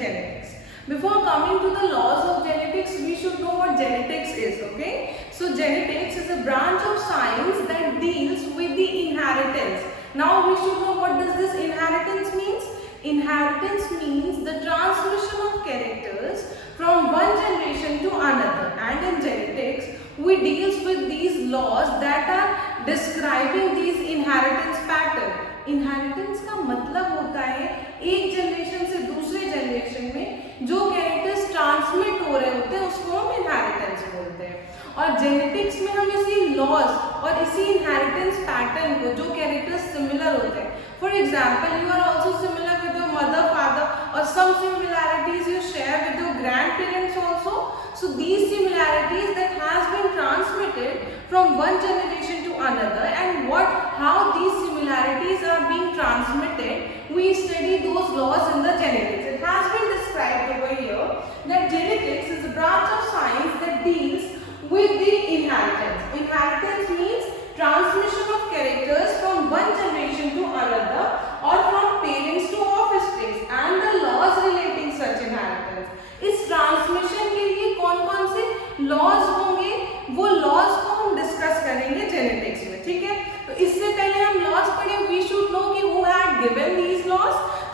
genetics. Before coming to the laws of genetics, we should know what genetics is, okay? So genetics is a branch of science that deals with the inheritance. Now we should know what does this inheritance means. Inheritance means the transmission of characters from one generation to another, and in genetics we deals with these laws that are describing these inheritance pattern. Inheritance का मतलब होता है एक generation से दूसरे generation में जो characters transmit हो रहे होते हैं उसको हम इनहेरिटेंस बोलते हैं, और जेनेटिक्स में हम इसी लॉज और इसी इनहेरिटेंस पैटर्न को जो कैरेक्टर्स सिमिलर होते हैं, for example you are also similar with your mother father और some similarities you share with your grandparents also. So these similarities that has been transmitted from one generation to another, and how these similarities are being transmitted, we study those laws in the genetics. It has been described over here that genetics is a branch of science that deals with the inheritance. Inheritance means transmission of characters from one generation to another or from parents to offspring, and the laws relating such inheritance. इस transmission के लिए कौन कौन से laws होंगे वो laws को हम डिस्कस करेंगे जेनेटिक्स में, ठीक है. तो इससे पहले हम लॉज पढ़े, वी शुड नो कि who had given these laws.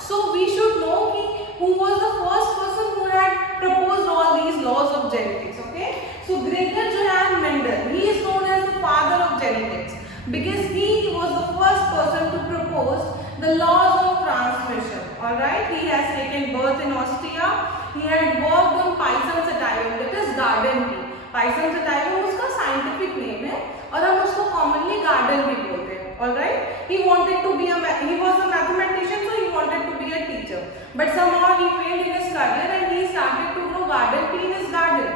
So we should know कि who was the first person who had proposed all these laws of genetics. Okay, so Gregor Johann Mendel, he is known as the father of genetics because he was the first person to propose the laws of transmission. All right, he has taken birth in Austria. He had worked on Pisum sativum, that is garden tea. Pisum sativum उसका scientific name है और हम उसको commonly garden tea बोलते हैं. All right, he was a mathematician, so he wanted to be a teacher, but somehow he failed in his career and he started to grow garden tea in his garden.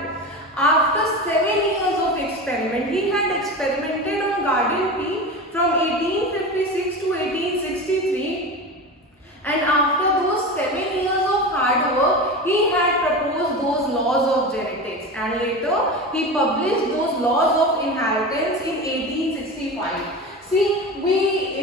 After 7 years of experiment, he had experimented on garden tea from 1856 to 1863, and after those 7 years of hard work, he had proposed those laws of genetics, and later he published those laws of inheritance in 1865. See,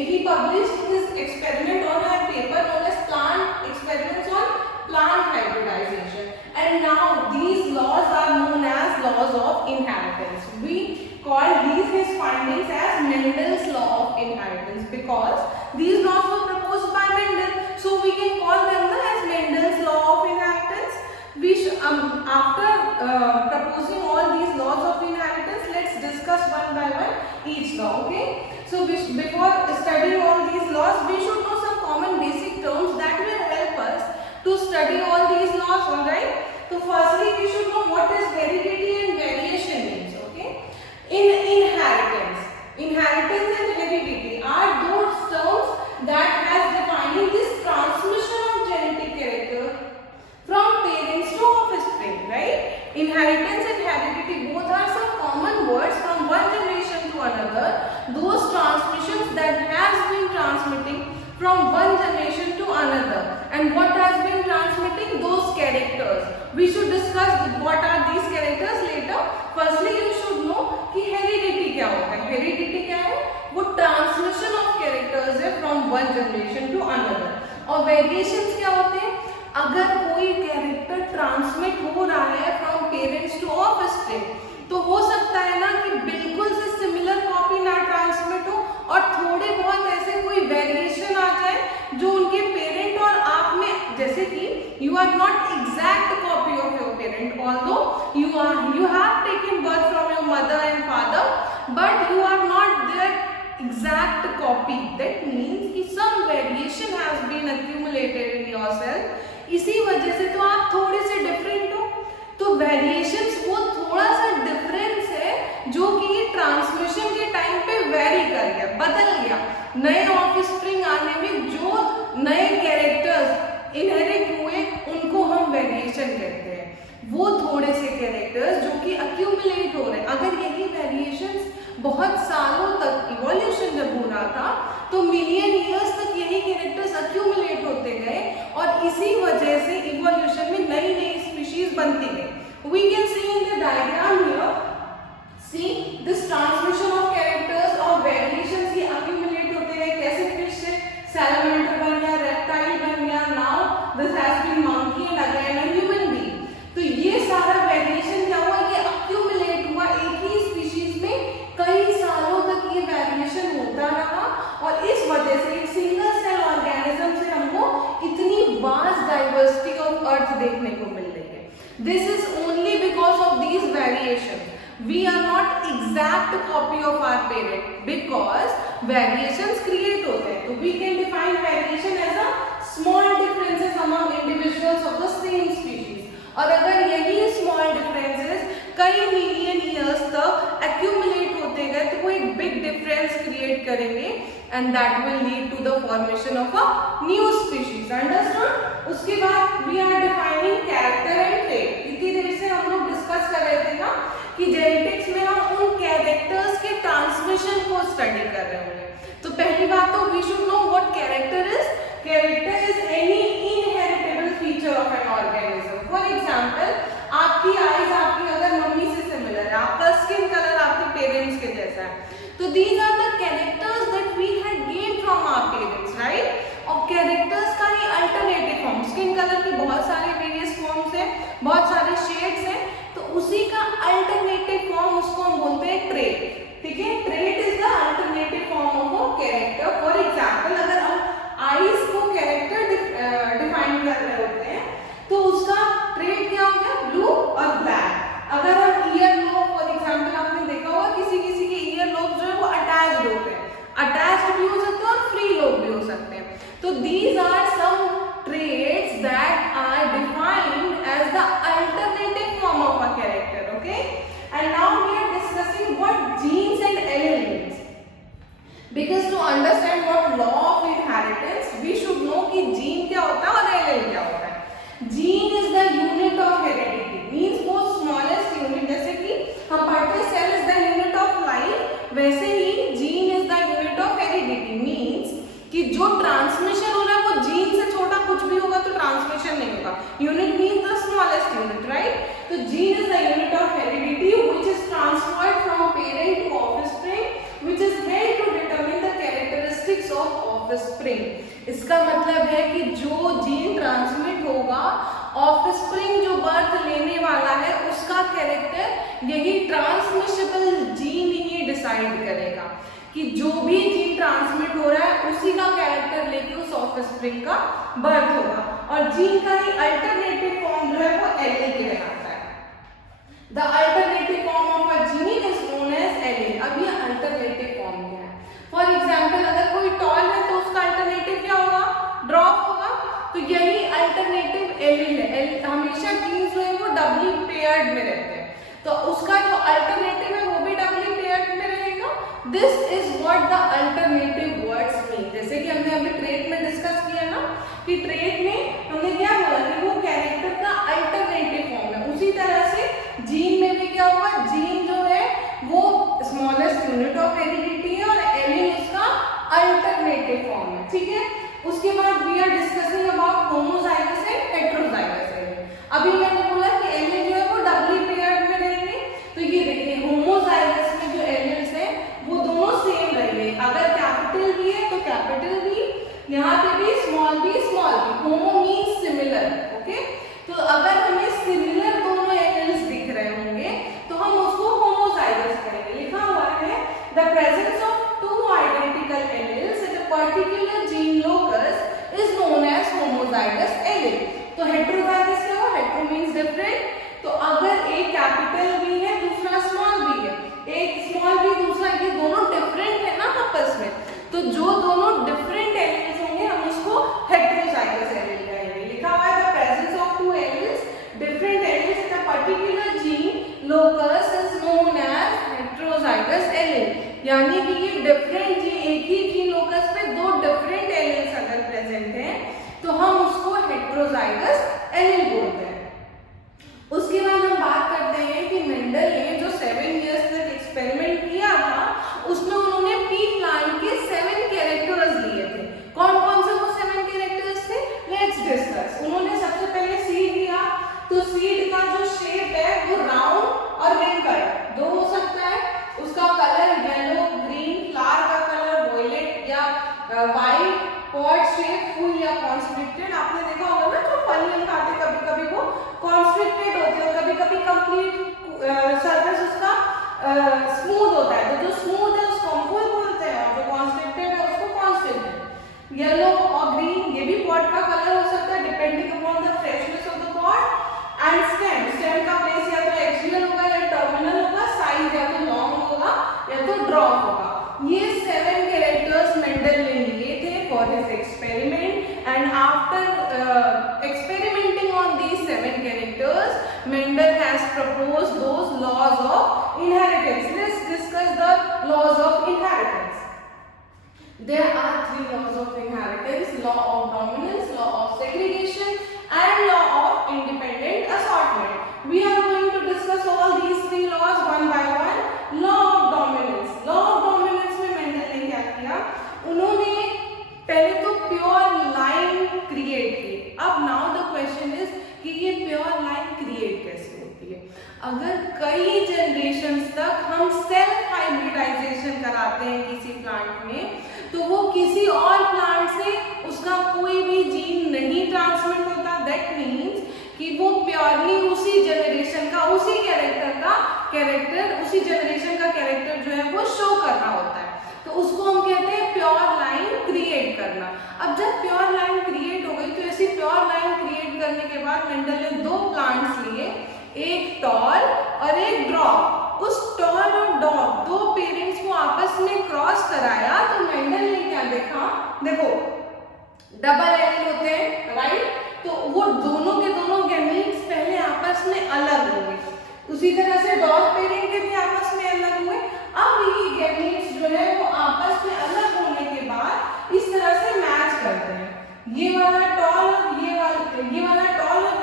he published his experiment on a paper known as Plant Experiments on Plant Hybridization, and now these laws are known as laws of inheritance. We call his findings as Mendel's law of inheritance because these laws were proposed by Mendel, so we can call them as Mendel's law of inheritance. After proposing all these laws of inheritance, let's discuss one by one each law. Okay, so before studying all these laws, we should know some common basic terms that will help us to study all these laws. All right, so firstly we should know what is heredity and variation means. Okay, in inheritance and heredity are those terms that has defining this transmission of genetic character from parents to offspring, right? Inheritance and heredity both are some common words from one generation to another, those transmissions that has been transmitting from one generation to another. And what has been transmitting? Those characters. We should discuss what are these characters later. Firstly you should know कि heredity क्या होता है. Heredity क्या है? वो transmission of characters है from one generation to another. और variations क्या होते हैं? अगर कोई कैरेक्टर ट्रांसमिट हो रहा है फ्रॉम पेरेंट्स टू ऑफस्प्रिंग, तो हो सकता है ना कि बिल्कुल से सिमिलर कॉपी ना ट्रांसमिट हो और थोड़े बहुत ऐसे कोई वेरिएशन आ जाए जो उनके पेरेंट और आप में, जैसे कि you are not exact copy of your parent, although you have taken birth from your mother and father, but you are not their exact copy. That means कि some variation has been accumulated in yourself. इसी वजह से तो आप थोड़े से different हो. तो वेरिएशंस वो थोड़ा सा डिफरेंस है जो कि ये ट्रांसमिशन के टाइम पे वेरी कर गया, बदल गया. नए ऑफस्प्रिंग आने में जो नए कैरेक्टर्स इनहेरिट हुए उनको हम वेरिएशन कहते हैं. वो थोड़े से कैरेक्टर्स जो कि अक्यूमुलेट हो रहे हैं, अगर यही वेरिएशंस बहुत सालों तक इवोल्यूशन जब हो रहा था तो मिलियन ईयर्स तक यही कैरेक्टर्स अक्यूमुलेट होते गए और इसी वजह से इवोल्यूशन में नई नई स्पीशीज बनती गई. We can see in the diagram here, see this transmission of characters और variations ये accumulate होते गए. कैसे फिश से salamander बन गया, reptile बन गया, now this has been monkey and again exact copy of our parent, because variations create होते हैं. तो we can define variation as a small differences among individuals of the same species. और अगर यही small differences कई million years तक accumulate होते गए तो वो एक बिग डिफरेंस क्रिएट करेंगे and that will lead to the formation of a new species. Understood. उसके बाद we are defining character and trait. इतनी देर से हम लोग डिस्कस कर रहे थे ना कि जेनेटिक्स में हम उन कैरेक्टर्स के ट्रांसमिशन को स्टडी कर रहे होंगे. तो पहली बात तो we should know what character is. Character is any inheritable feature of an organism. For example, आपकी आईज आपकी अगर मम्मी से सिमिलर है, आपका स्किन कलर आपके पेरेंट्स के जैसा है, तो these are the characters that we had gain from our parents, right. और कैरेक्टर्स का ही अल्टरनेटिव फॉर्म, स्किन कलर के बहुत सारे वेरियस फॉर्म्स हैं, बहुत सारे शेड्स हैं, तो उसी का अल्टरनेटिव फॉर्म उसको हम बोलते हैं ट्रेट. ठीक है. Trait is the alternative form of a character. For example, अगर हम आईज को कैरेक्टर डिफाइन कर रहे होते हैं तो उसका ट्रेट क्या हो गया, ब्लू और ब्लैक. अगर हम ईयर लोब, फॉर एग्जांपल आपने देखा होगा किसी किसी के ईयर लोब जो है वो अटैच्ड होते हैं. अटैच्ड भी हो सकते हैं और फ्री लोब भी हो सकते हैं. तो these are some traits that are defined as the alternative form of a character. Okay, and now we are discussing what genes and allele means, because to understand what law of inheritance we should know कि gene क्या होता है और allele क्या होता है. Gene is the unit of heredity, means वो smallest unit. जैसे कि हम पढ़ते हैं cell is the unit of life, वैसे ही gene is the unit of heredity, means कि जो ट्रांसमिशन हो रहा है वो जीन से छोटा कुछ भी होगा तो ट्रांसमिशन नहीं होगा. Unit means the smallest unit, right. तो gene is the unit of heredity which is transferred from parent to offspring which is held to determine the characteristics of offspring. इसका मतलब है कि जो जीन ट्रांसमिट होगा, offspring जो birth लेने वाला है उसका कैरेक्टर यही ट्रांसमिशेबल जीन ही डिसाइड करेगा कि जो भी जीन ट्रांसमिट हो रहा है उसी का कैरेक्टर लेके उस ऑफस्प्रिंग का बर्थ होगा. और जीन का ही अल्टरनेटिव फॉर्म जो है वो एलील कहलाता है. The alternative form of a gene is known as allele. अब ये अल्टरनेटिव फॉर्म क्या है? फॉर एग्जांपल, अगर कोई टॉल है तो उसका अल्टरनेटिव क्या होगा, ड्रॉप होगा. तो यही अल्टरनेटिव एलील है. हमेशा जीन्स जो है वो डबली पेयर्ड में रहते हैं, तो उसका जो अल्टरनेटिव है वो भी डबली पेयर्ड में रहेगा. This is what the alternative words mean. जैसे कि हमने अभी ट्रेट में डिस्कस किया ना कि ट्रेट में हमने क्या बोला कि वो कैरेक्टर का अल्टरनेटिव फॉर्म है. उसी तरह से जीन में भी क्या होगा, जीन जो है वो स्मॉलेस्ट यूनिट ऑफ हेरिडिटी है और एलील उसका अल्टरनेटिव फॉर्म है. ठीक है. उसके बाद we are discussing about homozygous and heterozygous allele. अभी मैंने बोला कि एलील जो है वो डबली पेयर्ड में रहेंगे. तो ये देखिए, होमोजाइगस में जो एलील्स हैं वो दोनों सेम रहेंगे. अगर कैपिटल भी है तो कैपिटल भी, यहाँ पे भी स्मॉल भी स्मॉल भी. होमो मीन्स सिमिलर. ओके. तो अगर हमें सिमिलर दोनों एलील्स दिख रहे होंगे तो हम उसको होमोजाइगस कहेंगे. लिखा हुआ है the presence of two identical alleles in a particular gene locus is known as homozygous allele. तो हेटेरोजाइगस क्या हो, हेटेरो मीन्स डिफरेंट. तो अगर एक कैपिटल भी है दूसरा स्मॉल भी है, एक स्मॉल भी दूसरा, ये दोनों डिफरेंट है ना आपस में, तो जो दोनों डिफरेंट एलील्स होंगे हम उसको हेटेरोजाइगस एलील कहेंगे. लिखा हुआ है the presence of two alleles, different alleles in a particular gene locus is known as heterozygous allele. यानी कि ये डिफरेंट जीन, एक ही जीन लोकस पे दो डिफरेंट एलील्स अगर प्रेजेंट हैं तो हम उसको हेटेरोजाइगस एलील बोलते हैं. उसके बाद हम बात करते हैं कि मेंडल ने जो 7 इयर्स तक एक्सपेरिमेंट किया था उसमें उन्होंने पी प्लांट के 7 कैरेक्टर्स लिए थे. कौन कौन से वो 7 कैरेक्टर्स थे, लेट्स डिस्कस. उन्होंने सबसे पहले सीड लिया. तो सीड का जो शेप है वो राउंड और रिंकल दो हो सकता है. उसका कलर येलो, ग्रीन, फ्लावर का कलर वॉयलेट या व्हाइट, पॉट शेप, फुल या कॉन्स्ट्रिक्टेड. आपने देखा होगा ना जो फल हम खाते कभी कभी वो कॉन्स्ट्रिक्टेड होते हैं, कभी कभी कंप्लीट सरफेस उसका स्मूथ होता है. तो जो स्मूथ है उसको हम फुल बोलते हैं और जो कॉन्स्ट्रिक्टेड है उसको कॉन्स्ट्रिक्टेड. येलो और ग्रीन ये भी पॉट का कलर हो सकता है depending upon the freshness of the pot. And stem, stem का प्लेस या तो एक्सियल होगा या टर्मिनल होगा, साइज या तो लॉन्ग होगा ड्रॉप होगा। ये 7 कैरेक्टर्स मेंडल ने लिए थे for his experiment and after experimenting on these 7 characters, Mendel has proposed those laws of inheritance. Let's discuss the laws of inheritance. There are 3 laws of inheritance: law of dominance, law of segregation, and law of independent assortment. We are going to discuss all these 3 laws one by one. Law of dominance. Law of dominance में Mendel ने क्या किया? उन्होंने पहले तो pure line create की। अब now the question is कि ये प्योर लाइन क्रिएट कैसे होती है? अगर कई जनरेशंस तक हम सेल्फ हाइब्रिडाइजेशन कराते हैं किसी प्लांट में, तो वो किसी और प्लांट से उसका कोई भी जीन नहीं ट्रांसमिट होता। दैट मीन्स कि वो प्योरली उसी जनरेशन का, उसी कैरेक्टर का उसी जनरेशन का कैरेक्टर जो है वो शो करना होता है। तो उसको हम कहते हैं प्योर लाइन क्रिएट करना। अब जब प्योर लाइन क्रिएट हो गई, तो ऐसी प्योर लाइन क्रिएट करने के बाद मेंडल ने 2 प्लांट्स लिए, एक टॉल और एक ड्रॉप। उस टॉल और ड्रॉप 2 पेरेंट्स को आपस में क्रॉस कराया, तो मेंडल ने क्या देखा? देखो डबल एलील होते हैं, राइट? तो वो दोनों के दोनों गैमीट्स पहले आपस में अलग होंगे, उसी तरह से डॉट पेरेंट के भी आपस में अलग हुए। अब ये गैमीट्स जो है वो आपस में अलग होने के बाद इस तरह से मैच करते हैं। ये वाला टॉल और ये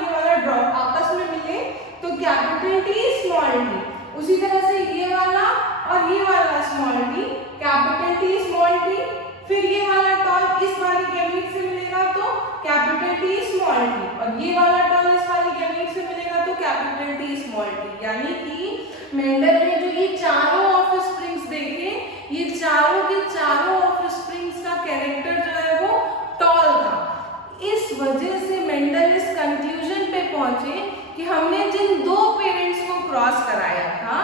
वाला ड्रॉप आपस में मिले तो कैपिटल टी स्मॉल टी, उसी तरह से ये वाला और ये वाला small T, capital T small T. फिर ये वाला टॉल इस वाली गैमीट से मिलेगा तो कैपिटल टी स्मॉल टी, और ये वाला टॉल इस वाली गैमीट से मिलेगा तो कैपिटल टी स्मॉल टी। यानी कि मेंडल ने जो ये चारों ऑफस्प्रिंग्स देखे, ये चारों के चारों ऑफस्प्रिंग्स का कैरेक्टर जो है वो टॉल था। इस वजह से मेंडल इस कंक्लूजन पे पहुंचे कि हमने जिन 2 पेरेंट्स को क्रॉस कराया था,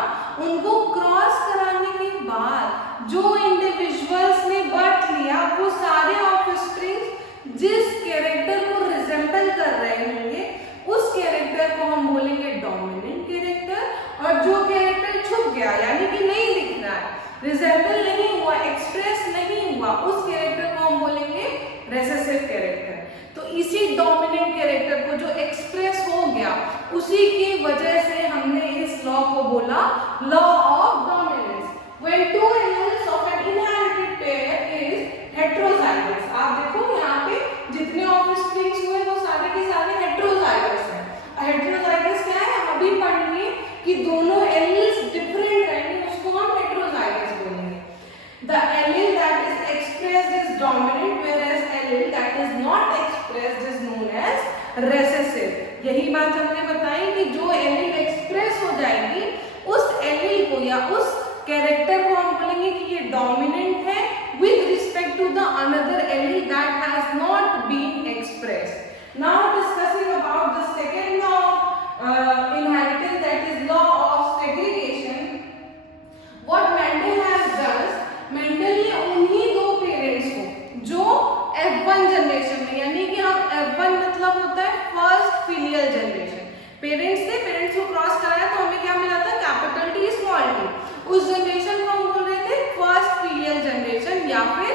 उनको क्रॉस कराने के बाद जो इंडिविजुअल्स ने बर्थ लिया, वो सारे ऑफस्प्रिंग्स जिस कैरेक्टर को रिजेंबल कर रहे होंगे, उस कैरेक्टर को हम बोलेंगे डोमिनेंट कैरेक्टर, और जो कैरेक्टर छुप गया यानी कि नहीं दिख रहा है, रिजेंबल नहीं हुआ, एक्सप्रेस नहीं हुआ, उस कैरेक्टर को हम बोलेंगे रेसेसिव कैरेक्टर। तो इसी डोमिनेंट कैरेक्टर को जो एक्सप्रेस हो गया, उसी की वजह से हमने इस लॉ को बोला law of dominance. When 2 alleles of an inherited pair is heterozygous, आप देखो यहाँ पे जितने ऑफस्प्रिंग्स हुए वो सारे के सारे हेटेरोजाइगस हैं। हेटेरोजाइगस क्या है? हम अभी पढ़ेंगे कि दोनों एलील्स डिफरेंट रहेंगे, उसको हम हेटेरोजाइगस बोलेंगे। The allele that is expressed is dominant, whereas allele that is not expressed is known as recessive. यही बात हमने बताई कि जो एलील एक्सप्रेस हो जाएगी, उस एलील को या उस कैरेक्टर को हम बोलेंगे कि ये डोमिनेंट है with respect to the another allele that has not been expressed. Now discussing about the second law of inheritance, that is law of segregation. What Mendel has done, Mendel ने उन्हीं 2 parents को जो F1 generation में, यानी कि हम F1 मतलब होता है फर्स्ट फिलियल जनरेशन, पेरेंट्स थे, पेरेंट्स को क्रॉस कराया तो हमें क्या मिला था? Capital T small T. उस जनरेशन को हम बोल रहे थे फर्स्ट फिलियल जनरेशन या फिर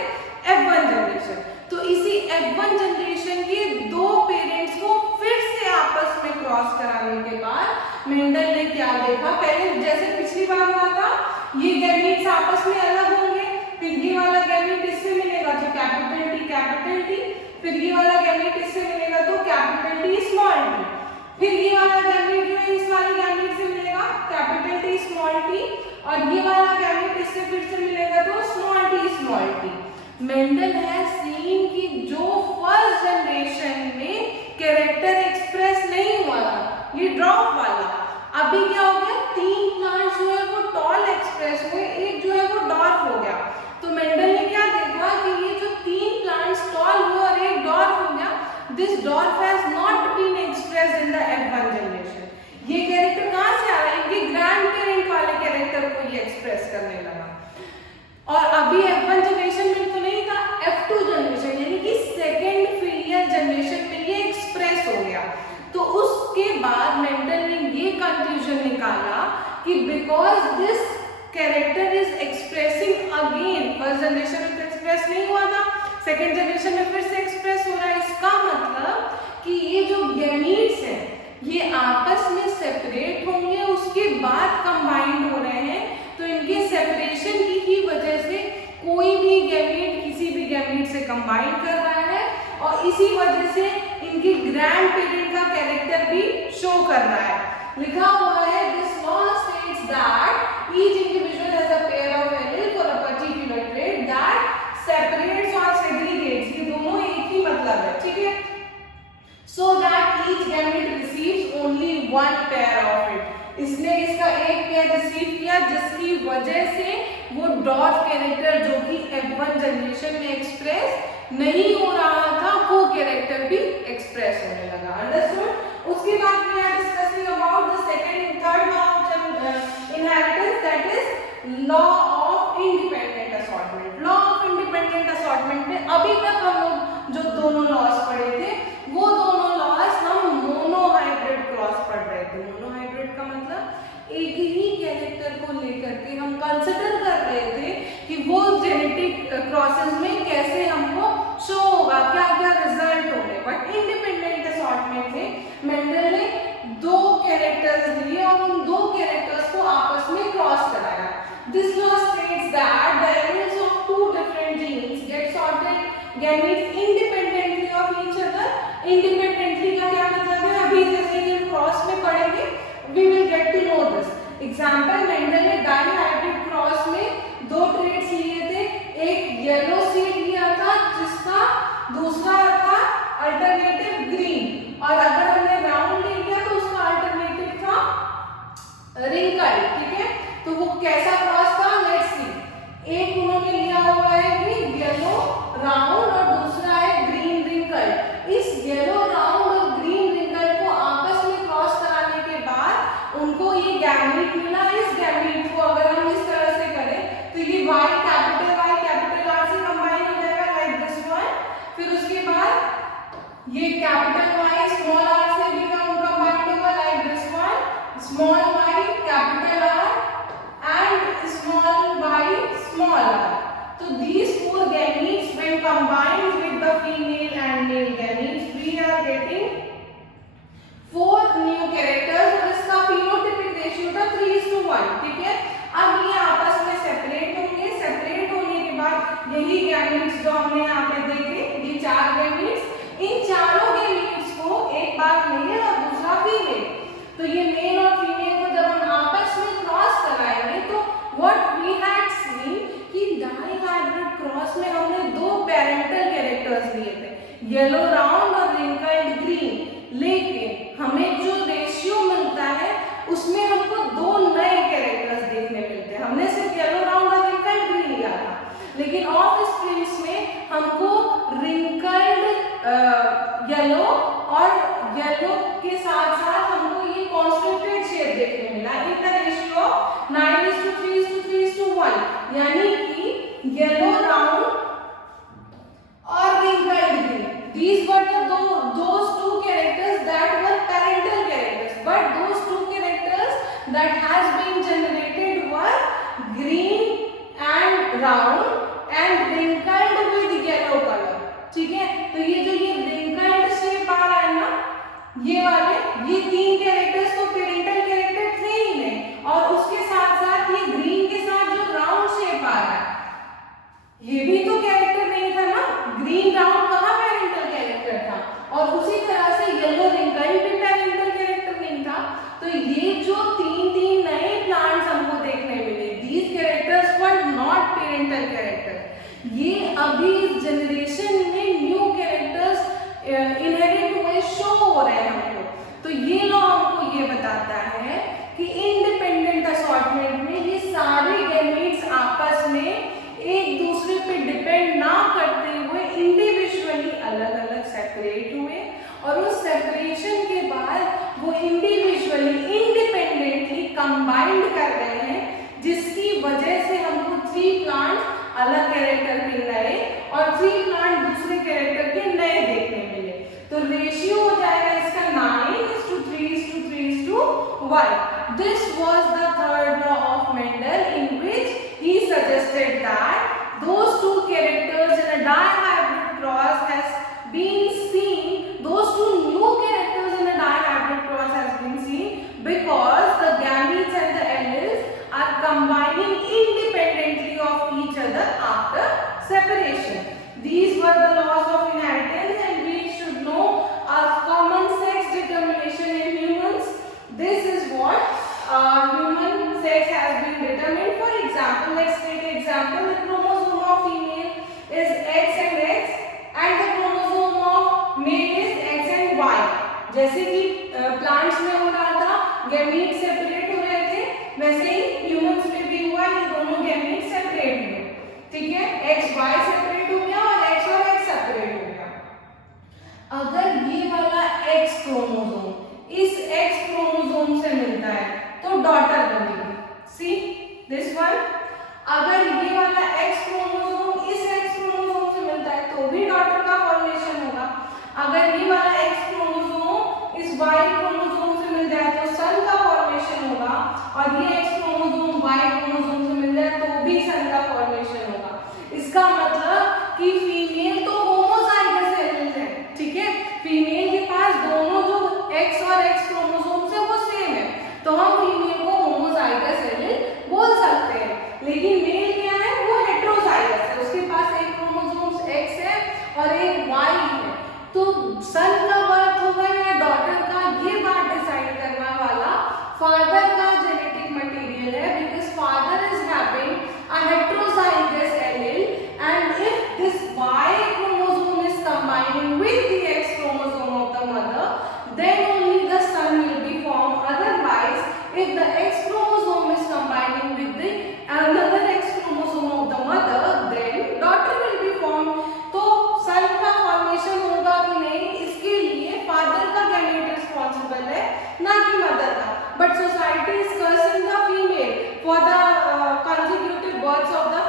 F1 जनरेशन। तो इसी F1 जनरेशन के 2 पेरेंट्स को फिर से आपस में क्रॉस कराने के बाद मेंडल ने क्या देखा? पहले जैसे पिछली बार हुआ था, ये गैमीट्स आपस में अलग होंगे, फिर ये वाला गैमीट इससे मिलेगा तो कैपिटल टी, फिर ये वाला गैमीट इससे मिलेगा तो कैपिटल टी स्मॉल टी, फिर ये वाला गैमीट जो है इस वाली गैमीट से मिलेगा कैपिटल टी स्मॉल टी, और ये वाला गैमीट इससे फिर से मिलेगा तो small T. Mendel has seen कि जो फर्स्ट जनरेशन में कैरेक्टर एक्सप्रेस नहीं हुआ था, ये ड्रॉप वाला, अभी क्या हो गया? 3 प्लांट्स जो है वो टॉल एक्सप्रेस हुए, एक जो है वो डॉर्फ हो गया। तो मेंडल ने क्या देखा कि ये जो 3 प्लांट्स टॉल हुए और एक डॉर्फ हो गया, this dwarf has not been expressed in the F1 generation. ये कैरेक्टर कहाँ से आ रहा है? इनके ग्रैंड पेरेंट वाले कैरेक्टर को ये एक्सप्रेस करने लगा, और अभी F1 जनरेशन में तो नहीं था, F2 जनरेशन यानी कि सेकेंड फिलियल जनरेशन में ये एक्सप्रेस हो गया। तो उसके बाद मेंडल ने ये कंक्लूजन निकाला कि because this character is expressing generation में तो एक्सप्रेस नहीं हुआ था, सेकेंड जनरेशन में फिर से एक्सप्रेस हो रहा है। इसका मतलब कि ये जो गैमीट्स हैं ये आपस में सेपरेट होंगे, उसके बाद कंबाइंड हो रहे हैं। तो इनके सेपरेशन की वजह से कोई भी गैमीट किसी भी गैमीट से कंबाइन कर रहा है, और इसी वजह से इनके ग्रैंड पेरेंट का कैरेक्टर भी शो कर रहा है। लिखा हुआ है this law states that each individual has a pair of allele for a particular trait that separates और सेग्रीगेट्स, ये दोनों एक ही मतलब है, ठीक है। So that each gamete receives only one pair of it, इसने इसका एक पेयर रिसीव किया, जिसकी वजह से वो डॉट कैरेक्टर जो कि F1 जनरेशन में एक्सप्रेस नहीं हो रहा था, वो कैरेक्टर भी एक्सप्रेस होने लगा। अंडरस्टूड। उसके बाद we are discussing about the second third law of inheritance, that is law of independent assortment. Law of independent assortment में अभी तक हम लोग जो दोनों लॉज पढ़े थे, वो दोनों लॉज हम मोनोहाइब्रिड क्रॉस पढ़ रहे थे। मोनोहाइब्रिड का मतलब एक ही कैरेक्टर को लेकर के हम कंसिडर कर रहे थे कि वो जेनेटिक प्रोसेस में कैसे हमको शो होगा, क्या क्या रिजल्ट होंगे। बट इंडिपेंडेंट असॉर्टमेंट में मेंडल ने दो कैरेक्टर्स लिए और उन दो कैरेक्टर्स को आपस में क्रॉस कराया। This law states that the elements of two different genes get sorted gametes independently of each other. Independently का क्या मतलब है, अभी जैसे कि हम क्रॉस में पढ़ेंगे we will get to know this. Example, Mendel ने डाइहाइब्रिड क्रॉस में दो ट्रेट्स लिए थे, एक येलो सीड लिया था जिसका दूसरा था अल्टरनेटिव ग्रीन, और अगर हमने राउंड ले लिया तो उसका अल्टरनेटिव था रिंकल, ठीक है। तो वो कैसा क्रॉस था, लेट्स सी। एक उन्होंने लिया हुआ है कि येलो राउंड और दूसरा है ग्रीन रिंकल। इस येलो राउंड और ग्रीन रिंकल को आपस में क्रॉस कराने के बाद उनको ये गैमीट मिला। इस गैमीट को अगर हम इस तरह से करें तो ये Y कैपिटल R से कंबाइन हो जाएगा लाइक दिस वन। फिर उसके बाद ये कैपिटल Y स्मॉल r से भी कंबाइन होगा like this one, small y capital R and small y small r. So these four gametes when combined with the female and male gametes, we are getting four new characters और इसका phenotypic ratio था 3:1, ठीक है। अब ये आपस में separate होंगे, सेपरेट होने के बाद यही गैमीट्स जो हमने यहाँ पे देखे, ये चार गैमीट्स, इन चारों गैमीट्स को एक बार मेल और दूसरा फीमेल, तो ये मेल और फीमेल को जब हम आपस में क्रॉस कराएंगे तो व्हाट वी हैड सीन कि डाइहाइब्रिड क्रॉस में हमने दो पेरेंटल कैरेक्टर्स लिए थे, येलो राउंड और रिंकल्ड ग्रीन, लेकिन हमें जो रेशियो मिलता है उसमें हमको दो नए कैरेक्टर्स देखने मिलते हैं। हमने सिर्फ येलो राउंड और रिंकल्ड ग्रीन लिया था, लेकिन ऑफ स्प्रिंग्स में हमको रिंकल्ड येलो और येलो के साथ साथ हमको ये कॉन्सेंट्रेट शेड देखने मिला इन द रेशियो 9:3:3:1, यानी कि येलो राउंड और wrinkled green, these were those two characters that were parental characters, but those two characters that has been generated were green and round and wrinkled with yellow color, ठीक है। तो ये जो ये wrinkled shape आ रहा है ना, ये वाले, ये तीन कैरेक्टर्स तो पेरेंटल कैरेक्टर थे ही नहीं, और उसके साथ साथ ये ग्रीन के साथ जो राउंड शेप आ रहा है ये भी तो कैरेक्टर नहीं था ना, ग्रीन राउंड कहाँ पेरेंटल कैरेक्टर था, और उसी तरह से येलो रिंकल भी पेरेंटल कैरेक्टर नहीं था। तो ये जो तीन नए प्लांट्स हमको देखने मिले, these characters were not parental character, ये अभी इस जनरेशन में न्यू कैरेक्टर्स इनहेरिट हुए शो हो रहे हैं हमको। तो ये लॉ हमको ये बताता है कि इंडिपेंडेंट असॉर्टमेंट में ये सारे गैमीट्स आपस में एक दूसरे पे डिपेंड ना करते हुए इंडिविजुअली अलग अलग सेपरेट हुए, और उस सेपरेशन के बाद वो इंडिविजुअली इंडिपेंडेंटली कंबाइंड कर रहे हैं, जिसकी वजह से हमको 3 प्लांट अलग कैरेक्टर के नए और 3 प्लांट दूसरे कैरेक्टर के नए देखने मिले। तो रेशियो हो जाएगा इसका 9:3:3:1। This was the third law of Mendel in which he suggested that those कि फीमेल तो होमोजाइगस एलील है, ठीक है, फीमेल के पास दोनों जो एक्स और एक्स क्रोमोसोम्स है वो सेम है, तो हम फीमेल को होमोजाइगस एलील बोल सकते हैं। लेकिन मेल क्या है, वो हेटेरोजाइगस है, उसके पास एक क्रोमोसोम्स एक्स है और एक वाई है। तो सन का बर्थ होगा या डॉटर का, ये बात डिसाइड करने वाला फादर का जेनेटिक मटेरियल है, because father is having a heterozygous allele and if this Y chromosome is combining with the X chromosome of the mother, then only the son will be formed. Otherwise, if the X chromosome is combining with the another X chromosome of the mother, then daughter will be formed. तो son का formation होगा कि नहीं, इसके लिए father का gamete responsible है, ना कि mother का. But society is cursing the female for the consecutive births of the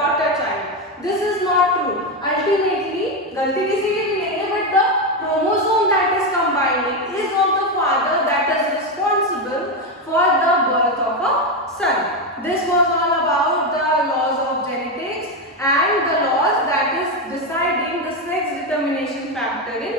daughter child. This is not true. Ultimately, गलती किसी की भी नहीं है, but the chromosome that is combining is of the father that is responsible for the birth of a son. This was all about the laws of genetics and the laws that is deciding the sex determination factor in